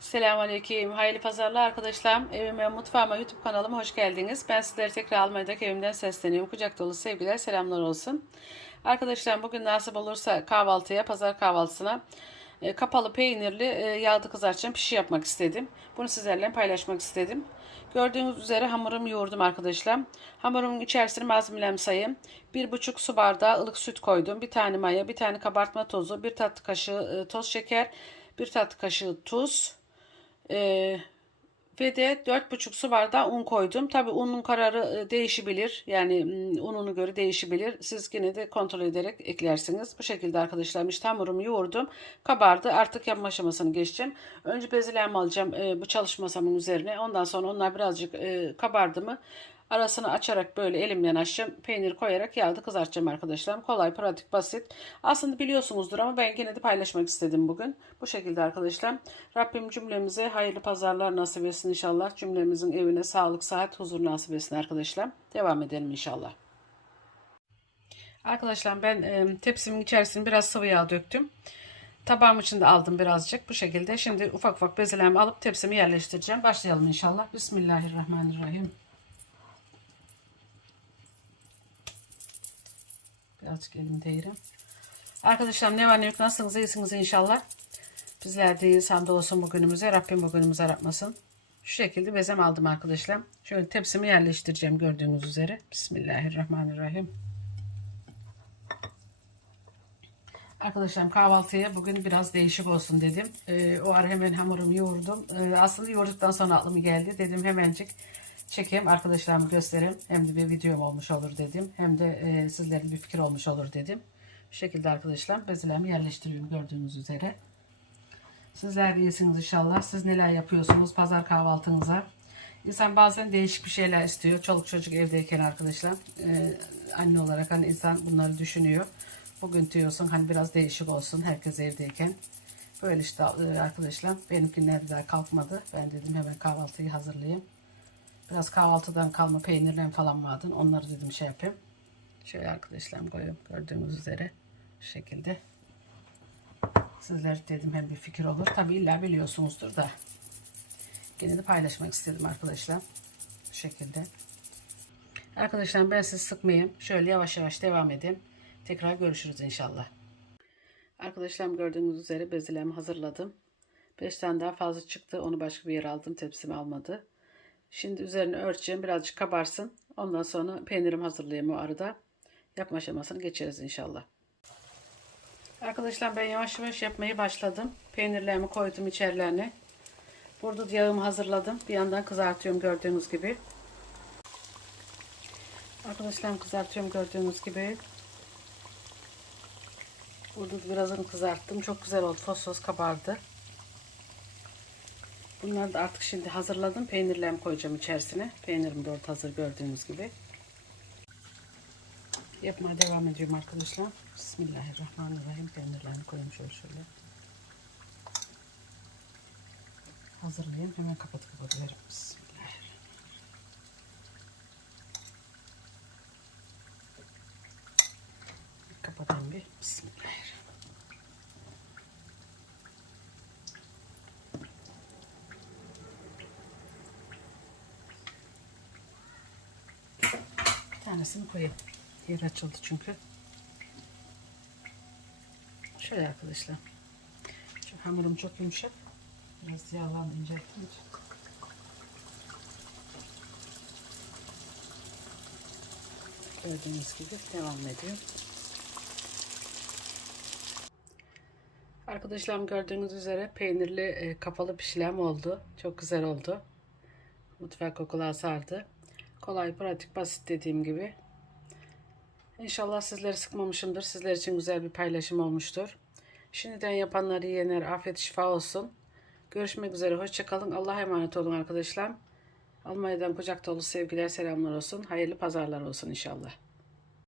Selamünaleyküm. Hayırlı pazarlar arkadaşlar. Evime, mutfağıma, YouTube kanalıma hoş geldiniz. Ben sizlere tekrar Almanya'daki evimden sesleniyorum. Kucak dolu sevgiler, selamlar olsun. Arkadaşlar bugün nasip olursa kahvaltıya, pazar kahvaltısına e, kapalı peynirli e, yağda kızartacağım pişi yapmak istedim. Bunu sizlerle paylaşmak istedim. Gördüğünüz üzere hamurumu yoğurdum arkadaşlar. Hamurumun içerisine malzemelerimi sayayım. 1,5 su bardağı ılık süt koydum. Bir tane maya, bir tane kabartma tozu, bir tatlı kaşığı e, toz şeker, bir tatlı kaşığı tuz, ee, ve de 4,5 su bardağı un koydum. Tabi unun kararı e, değişebilir. Yani mm, ununu göre değişebilir. Siz yine de kontrol ederek eklersiniz. Bu şekilde arkadaşlar işte hamurumu yoğurdum. Kabardı. Artık yapma aşamasını geçeceğim. Önce bezelerimi alacağım e, bu çalışma masamın üzerine. Ondan sonra onlar birazcık e, kabardı mı Arasını açarak böyle elimle açacağım. Peynir koyarak yağda kızartacağım arkadaşlar. Kolay, pratik, basit. Aslında biliyorsunuzdur ama ben yine de paylaşmak istedim bugün. Bu şekilde arkadaşlar. Rabbim cümlemize hayırlı pazarlar nasip etsin inşallah. Cümlemizin evine sağlık, sıhhat, huzur nasip etsin arkadaşlar. Devam edelim inşallah. Arkadaşlar ben e, tepsimin içerisine biraz sıvı yağ döktüm. Tabağım içinde aldım birazcık bu şekilde. Şimdi ufak ufak bezelerimi alıp tepsimi yerleştireceğim. Başlayalım inşallah. Bismillahirrahmanirrahim. Birazcık elim değirim. Arkadaşlar ne var ne yok nasılsınız iyisiniz inşallah. Bizler de iyiyiz hamdolsun bugünümüze. Rabbim bugünümüzü aratmasın. Şu şekilde bezem aldım arkadaşlar. Şöyle tepsimi yerleştireceğim gördüğünüz üzere. Bismillahirrahmanirrahim. Arkadaşlar kahvaltıya bugün biraz değişik olsun dedim. Ee, o ara hemen hamurumu yoğurdum. Ee, aslında yoğurduktan sonra aklıma geldi. Dedim hemencik çekeyim arkadaşlarımı göstereyim. Hem de bir videom olmuş olur dedim. Hem de e, sizlerin bir fikir olmuş olur dedim. Bu şekilde arkadaşlar bezelerimi yerleştiriyorum gördüğünüz üzere. Sizler iyisiniz inşallah. Siz neler yapıyorsunuz pazar kahvaltınıza? İnsan bazen değişik bir şeyler istiyor. Çoluk çocuk evdeyken arkadaşlar. E, anne olarak hani insan bunları düşünüyor. Bugün diyorsun hani biraz değişik olsun herkes evdeyken. Böyle işte e, arkadaşlar benimkiler daha kalkmadı. Ben dedim hemen kahvaltıyı hazırlayayım. Biraz kahvaltıdan kalma peynirler falan vardı. Onları dedim şey yapayım. Şöyle arkadaşlar koyuyorum gördüğünüz üzere. Şu şekilde. Sizler dedim hem bir fikir olur. Tabi illa biliyorsunuzdur da. Yine de paylaşmak istedim arkadaşlar. Bu şekilde. Arkadaşlar ben sizi sıkmayayım. Şöyle yavaş yavaş devam edeyim. Tekrar görüşürüz inşallah. Arkadaşlar gördüğünüz üzere bezelerimi hazırladım. 5 tane daha fazla çıktı. Onu başka bir yere aldım. Tepsimi almadı. Şimdi üzerine örteceğim. Birazcık kabarsın. Ondan sonra peynirimi hazırlayayım o arada. Yapma aşamasını geçeriz inşallah. Arkadaşlar ben yavaş yavaş yapmaya başladım. Peynirlerimi koydum içerilerine. Burada yağımı hazırladım. Bir yandan kızartıyorum gördüğünüz gibi. Arkadaşlar kızartıyorum gördüğünüz gibi. Burada birazını kızarttım. Çok güzel oldu. Fosfos kabardı. Bunları da artık şimdi hazırladım. Peynirlerimi koyacağım içerisine. Peynirim de orada hazır gördüğünüz gibi. Yapmaya devam ediyorum arkadaşlar. Bismillahirrahmanirrahim. Peynirlerimi koyayım şöyle şöyle. Hazırlayayım. Hemen kapat kapatıverim. Bismillahirrahmanirrahim. Kapatayım bir. Bismillahirrahmanirrahim. Bir tanesini koyayım. Yer açıldı çünkü. Şöyle arkadaşlar. Şu hamurum çok yumuşak. Biraz yağlandı incelttim. Gördüğünüz gibi devam ediyor. Arkadaşlarım gördüğünüz üzere peynirli e, kapalı pişlem oldu. Çok güzel oldu. Mutfak kokular sardı. Kolay, pratik, basit dediğim gibi. İnşallah sizleri sıkmamışımdır. Sizler için güzel bir paylaşım olmuştur. Şimdiden yapanları yiyenler afiyet şifa olsun. Görüşmek üzere. Hoşçakalın. Allah'a emanet olun arkadaşlar. Almanya'dan kucak dolu sevgiler, selamlar olsun. Hayırlı pazarlar olsun inşallah.